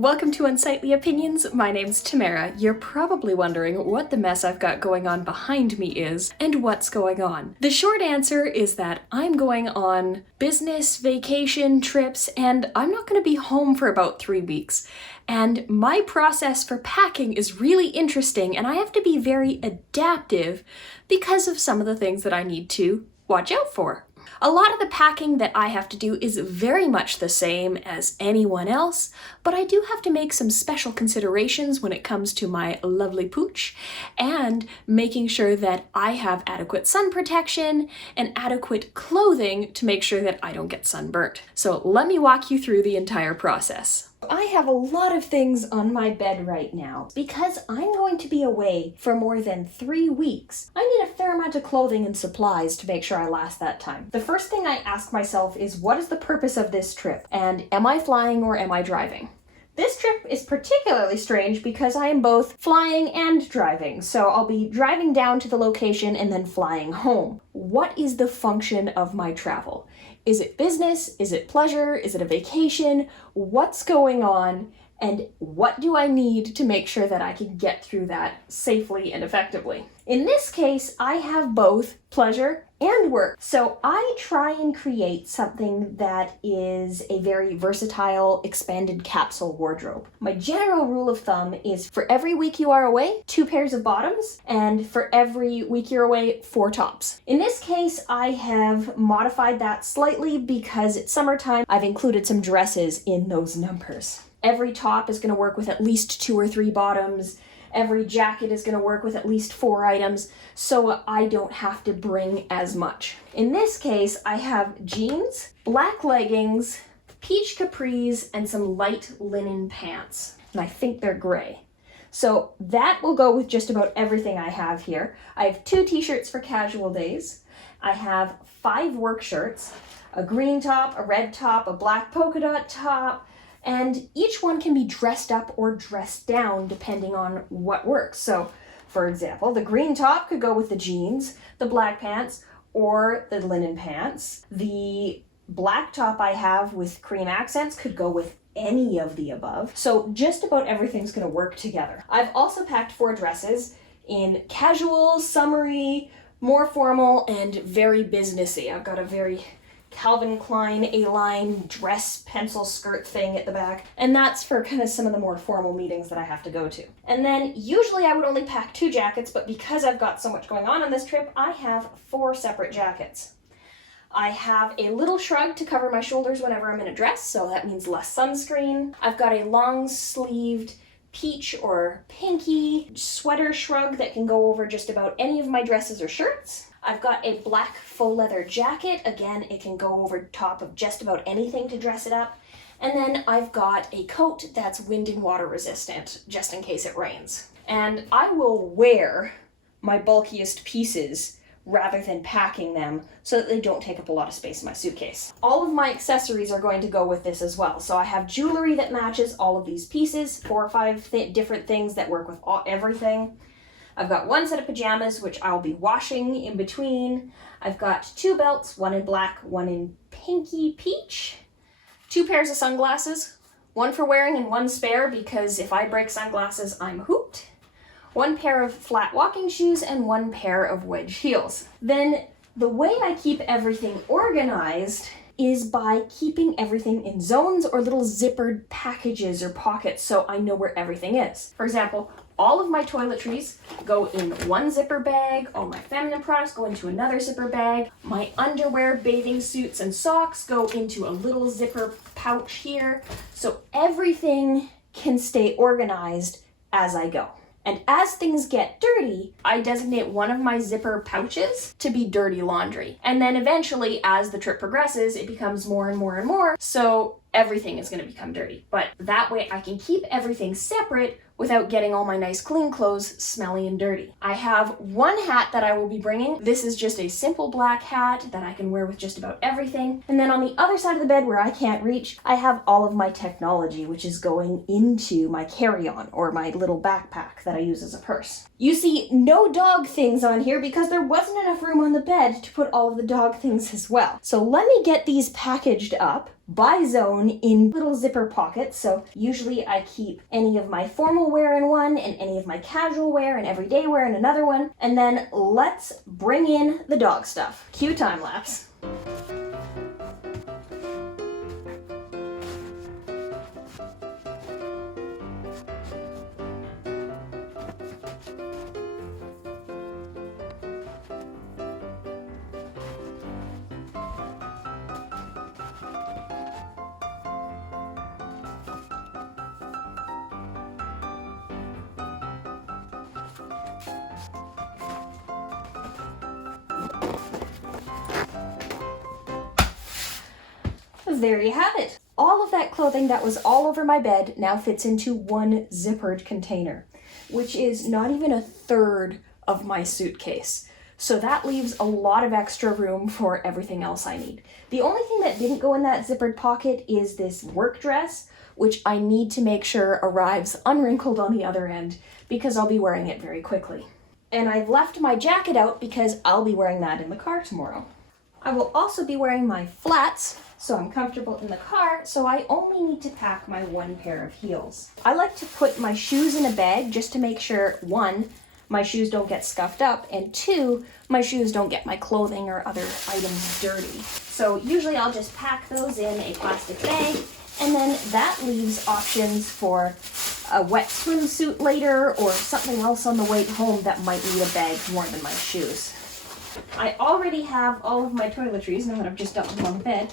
Welcome to Unsightly Opinions. My name's Tamara. You're probably wondering what the mess I've got going on behind me is and what's going on. The short answer is that I'm going on business, vacation, trips, and I'm not going to be home for about 3 weeks. And my process for packing is really interesting, and I have to be very adaptive because of some of the things that I need to watch out for. A lot of the packing that I have to do is very much the same as anyone else, but I do have to make some special considerations when it comes to my lovely pooch and making sure that I have adequate sun protection and adequate clothing to make sure that I don't get sunburnt. So let me walk you through the entire process. I have a lot of things on my bed right now. Because I'm going to be away for more than 3 weeks, I need a fair amount of clothing and supplies to make sure I last that time. The first thing I ask myself is, what is the purpose of this trip? And am I flying or am I driving? This trip is particularly strange because I am both flying and driving, so I'll be driving down to the location and then flying home. What is the function of my travel? Is it business? Is it pleasure? Is it a vacation? What's going on? And what do I need to make sure that I can get through that safely and effectively? In this case, I have both pleasure and work. So I try and create something that is a very versatile, expanded capsule wardrobe. My general rule of thumb is for every week you are away, 2 pairs of bottoms, and for every week you're away, 4 tops. In this case, I have modified that slightly because it's summertime. I've included some dresses in those numbers. Every top is going to work with at least 2 or 3 bottoms. Every jacket is going to work with at least 4 items, so I don't have to bring as much. In this case, I have jeans, black leggings, peach capris, and some light linen pants. And I think they're gray. So that will go with just about everything I have here. I have 2 t-shirts for casual days. I have 5 work shirts, a green top, a red top, a black polka dot top, and each one can be dressed up or dressed down depending on what works. So, for example, the green top could go with the jeans, the black pants, or the linen pants. The black top I have with cream accents could go with any of the above. So just about everything's going to work together. I've also packed 4 dresses in casual, summery, more formal, and very businessy. I've got a very Calvin Klein A-line dress pencil skirt thing at the back, and that's for kind of some of the more formal meetings that I have to go to. And then usually I would only pack 2 jackets, but because I've got so much going on this trip, I have 4 separate jackets. I have a little shrug to cover my shoulders whenever I'm in a dress, so that means less sunscreen. I've got a long-sleeved peach or pinky sweater shrug that can go over just about any of my dresses or shirts. I've got a black faux leather jacket. Again, it can go over top of just about anything to dress it up. And then I've got a coat that's wind and water resistant, just in case it rains. And I will wear my bulkiest pieces rather than packing them so that they don't take up a lot of space in my suitcase. All of my accessories are going to go with this as well. So I have jewelry that matches all of these pieces, 4 or 5 different things that work with everything. I've got 1 set of pajamas, which I'll be washing in between. I've got 2 belts, 1 in black, 1 in pinky peach. 2 pairs of sunglasses, 1 for wearing and 1 spare because if I break sunglasses, I'm hooped. 1 pair of flat walking shoes and 1 pair of wedge heels. Then the way I keep everything organized is by keeping everything in zones or little zippered packages or pockets so I know where everything is. For example, all of my toiletries go in 1 zipper bag, all my feminine products go into another zipper bag, my underwear, bathing suits, and socks go into a little zipper pouch here, so everything can stay organized as I go. And as things get dirty, I designate one of my zipper pouches to be dirty laundry. And then eventually, as the trip progresses, it becomes more and more and more, so everything is going to become dirty. But that way I can keep everything separate without getting all my nice clean clothes smelly and dirty. I have 1 hat that I will be bringing. This is just a simple black hat that I can wear with just about everything. And then on the other side of the bed where I can't reach, I have all of my technology, which is going into my carry-on or my little backpack that I use as a purse. You see no dog things on here because there wasn't enough room on the bed to put all of the dog things as well. So let me get these packaged up, by zone in little zipper pockets. So usually I keep any of my formal wear in one and any of my casual wear and everyday wear in another one. And then let's bring in the dog stuff. Cue time lapse. There you have it. All of that clothing that was all over my bed now fits into one zippered container, which is not even a third of my suitcase. So that leaves a lot of extra room for everything else I need. The only thing that didn't go in that zippered pocket is this work dress, which I need to make sure arrives unwrinkled on the other end because I'll be wearing it very quickly. And I've left my jacket out because I'll be wearing that in the car tomorrow. I will also be wearing my flats, so I'm comfortable in the car, so I only need to pack my one pair of heels. I like to put my shoes in a bag just to make sure, one, my shoes don't get scuffed up, and two, my shoes don't get my clothing or other items dirty. So usually I'll just pack those in a plastic bag, and then that leaves options for a wet swimsuit later or something else on the way home that might need a bag more than my shoes. I already have all of my toiletries, now that I've just dumped them on the bed,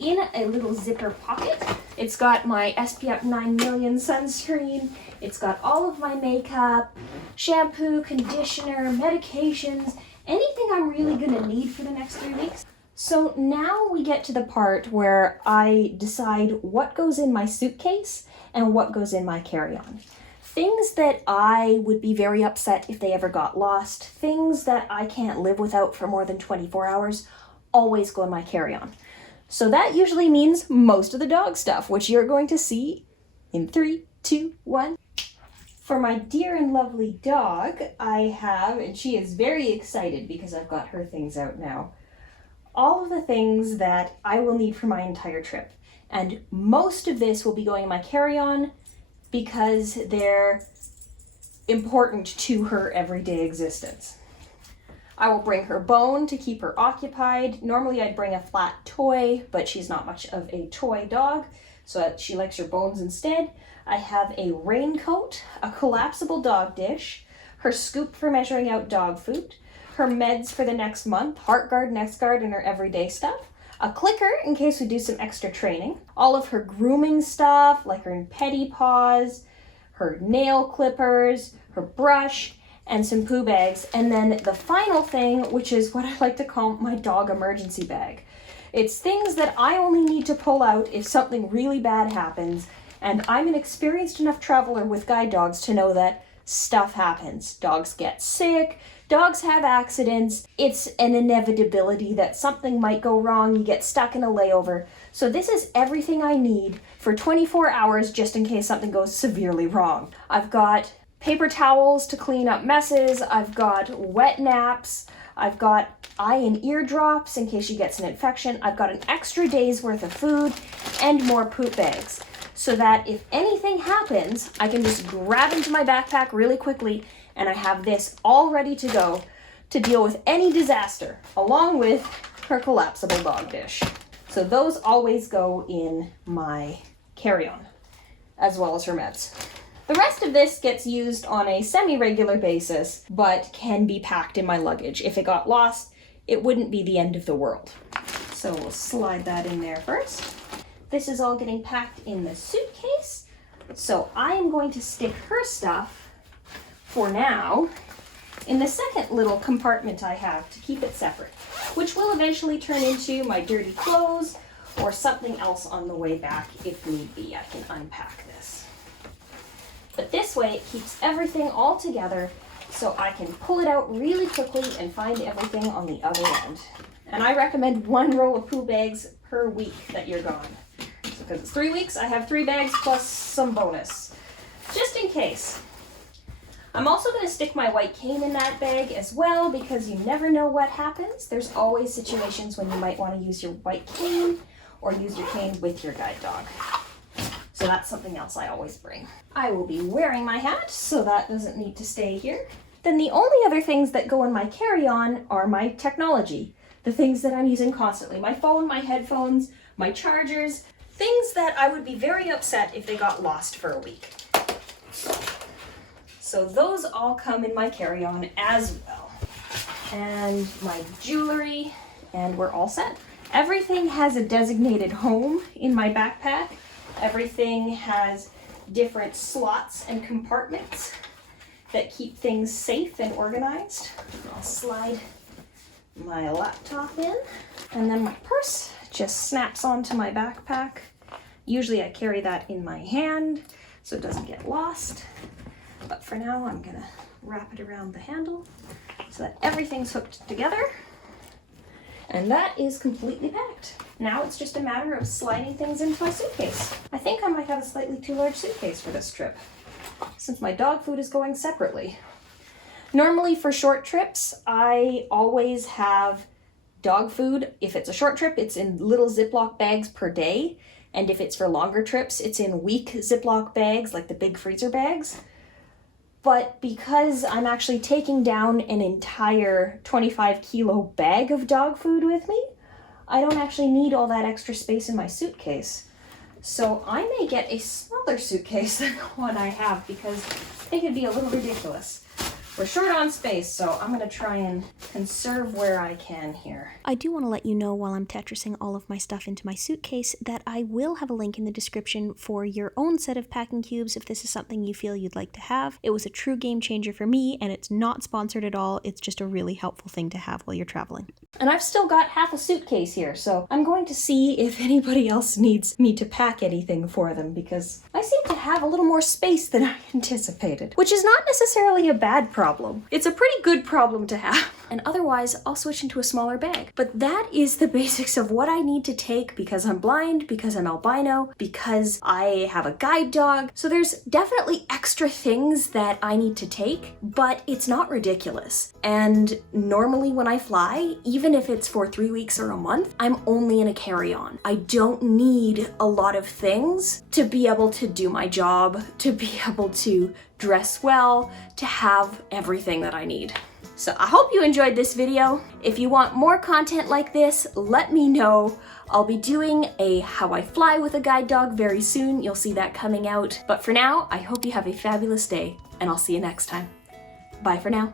in a little zipper pocket. It's got my SPF 9 million sunscreen, it's got all of my makeup, shampoo, conditioner, medications, anything I'm really gonna need for the next 3 weeks. So now we get to the part where I decide what goes in my suitcase and what goes in my carry-on. Things that I would be very upset if they ever got lost, things that I can't live without for more than 24 hours, always go in my carry-on. So that usually means most of the dog stuff, which you're going to see in 3, 2, 1. For my dear and lovely dog, I have, and she is very excited because I've got her things out now, all of the things that I will need for my entire trip. And most of this will be going in my carry-on, because they're important to her everyday existence. I will bring her bone to keep her occupied. Normally I'd bring a flat toy, but she's not much of a toy dog, so she likes her bones instead. I have a raincoat, a collapsible dog dish, her scoop for measuring out dog food, her meds for the next month, heart guard, next guard, and her everyday stuff, a clicker in case we do some extra training, all of her grooming stuff like her petty paws, her nail clippers, her brush, and some poo bags, and then the final thing, which is what I like to call my dog emergency bag. It's things that I only need to pull out if something really bad happens, and I'm an experienced enough traveler with guide dogs to know that stuff happens. Dogs get sick, dogs have accidents, it's an inevitability that something might go wrong, you get stuck in a layover. So this is everything I need for 24 hours just in case something goes severely wrong. I've got paper towels to clean up messes, I've got wet naps, I've got eye and ear drops in case she gets an infection, I've got an extra day's worth of food, and more poop bags. So that if anything happens, I can just grab into my backpack really quickly and I have this all ready to go to deal with any disaster, along with her collapsible dog dish. So those always go in my carry-on, as well as her meds. The rest of this gets used on a semi-regular basis, but can be packed in my luggage. If it got lost, it wouldn't be the end of the world. So we'll slide that in there first. This is all getting packed in the suitcase. So I am going to stick her stuff, for now, in the second little compartment I have to keep it separate, which will eventually turn into my dirty clothes or something else on the way back if need be. I can unpack this. But this way it keeps everything all together so I can pull it out really quickly and find everything on the other end. And I recommend 1 roll of poo bags per week that you're gone. So because it's 3 weeks, I have 3 bags plus some bonus, just in case. I'm also going to stick my white cane in that bag as well because you never know what happens. There's always situations when you might want to use your white cane or use your cane with your guide dog. So that's something else I always bring. I will be wearing my hat, so that doesn't need to stay here. Then the only other things that go in my carry-on are my technology, the things that I'm using constantly. My phone, my headphones, my chargers, things that I would be very upset if they got lost for a week. So those all come in my carry-on as well. And my jewelry, and we're all set. Everything has a designated home in my backpack. Everything has different slots and compartments that keep things safe and organized. I'll slide my laptop in, and then my purse just snaps onto my backpack. Usually I carry that in my hand so it doesn't get lost, but for now I'm gonna wrap it around the handle so that everything's hooked together, and that is completely packed. Now it's just a matter of sliding things into my suitcase. I think I might have a slightly too large suitcase for this trip, since my dog food is going separately. Normally for short trips, I always have dog food. If it's a short trip, it's in little Ziploc bags per day. And if it's for longer trips, it's in weak Ziploc bags, like the big freezer bags. But because I'm actually taking down an entire 25-kilo bag of dog food with me, I don't actually need all that extra space in my suitcase. So I may get a smaller suitcase than the one I have because I think it'd be a little ridiculous. We're short on space, so I'm gonna try and conserve where I can here. I do want to let you know while I'm Tetrising all of my stuff into my suitcase that I will have a link in the description for your own set of packing cubes if this is something you feel you'd like to have. It was a true game changer for me, and it's not sponsored at all. It's just a really helpful thing to have while you're traveling. And I've still got half a suitcase here, so I'm going to see if anybody else needs me to pack anything for them, because I seem to have a little more space than I anticipated, which is not necessarily a bad problem. It's a pretty good problem to have. And otherwise, I'll switch into a smaller bag. But that is the basics of what I need to take because I'm blind, because I'm albino, because I have a guide dog. So there's definitely extra things that I need to take, but it's not ridiculous. And normally when I fly, even if it's for 3 weeks or a month, I'm only in a carry-on. I don't need a lot of things to be able to do my job, to be able to dress well, to have everything that I need. So I hope you enjoyed this video. If you want more content like this, let me know. I'll be doing a how I fly with a guide dog very soon. You'll see that coming out. But for now, I hope you have a fabulous day, and I'll see you next time. Bye for now.